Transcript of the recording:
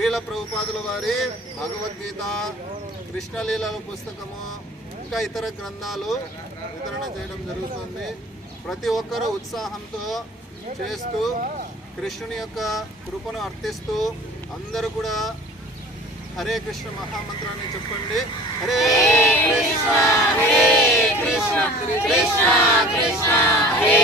శ్రీల ప్రభుపాదుల వారి భగవద్గీత, కృష్ణలీలల పుస్తకము, ఇంకా ఇతర గ్రంథాలు వితరణ చేయడం జరుగుతుంది. ప్రతి ఒక్కరూ ఉత్సాహంతో చేస్తూ కృష్ణుని యొక్క కృపను అర్థిస్తూ అందరూ కూడా హరే కృష్ణ మహామంత్రాన్ని చెప్పండి. హరే కృష్ణ హరే కృష్ణ కృష్ణ కృష్ణ హరే